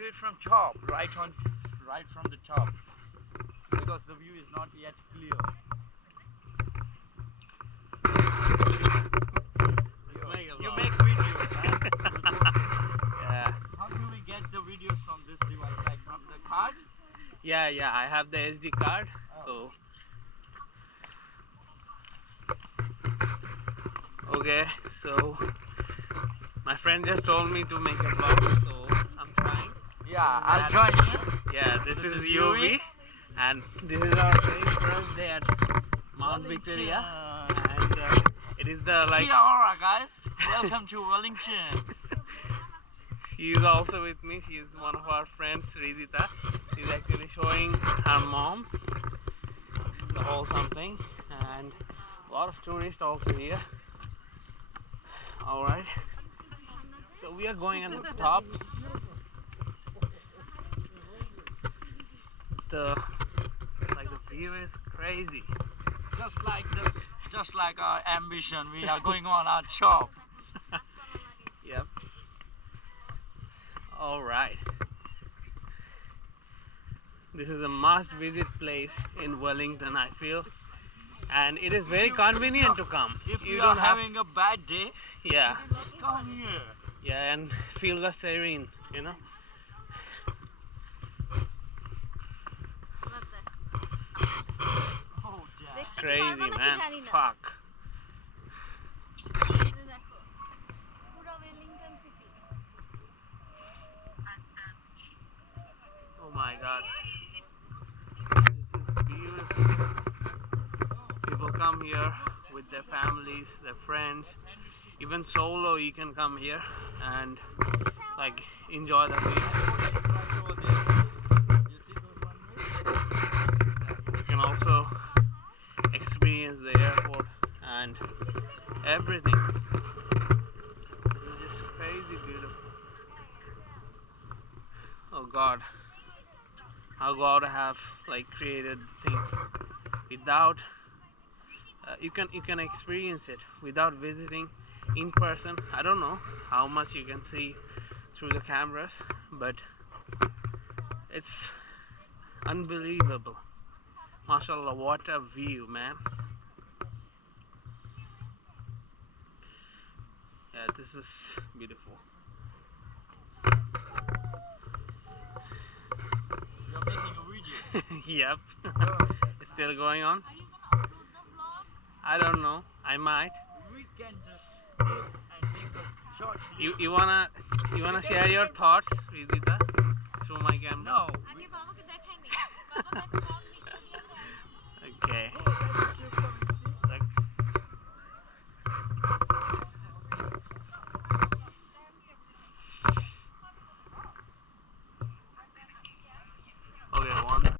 do it from top, right from the top, because the view is not yet clear. You make videos, man. Yeah. How do we get the videos from this device? Like from the card? Yeah, I have the SD card. Oh. So okay, so my friend just told me to make a vlog, so I'm trying. Yeah, I'll join you. Yeah, this is UV. and this is our very first day at Mount Victoria, and it is the like. Kia ora, guys. Welcome to Wellington. She is also with me. She is one of our friends, Ridita. She's actually showing her mom the whole something, and a lot of tourists also here. All right, so we are going on the top. The view is crazy. Just like our ambition, we are going on our job. Yep. All right. This is a must-visit place in Wellington, I feel, and it is very convenient to come. If you are having a bad day, yeah, just come here. Yeah, and feel the serene, you know. Oh, damn. Crazy, man. Fuck. Oh my god. This is beautiful. People come here with their families, their friends, even solo you can come here and like enjoy the view. You can also experience the airport and everything. This is just crazy beautiful. Oh god, how God have like created things without you can experience it without visiting in person. I don't know how much you can see through the cameras, but it's unbelievable. Mashallah, what a view, man. Yeah, this is beautiful. You're making a video. Yep. It's still going on. Are you gonna upload the vlog? I don't know. I might. We can just sit and make a short video. You wanna share your thoughts, Ridita, through my camera? No. আগে বাবাকে দেখাই নি বাবা দেখো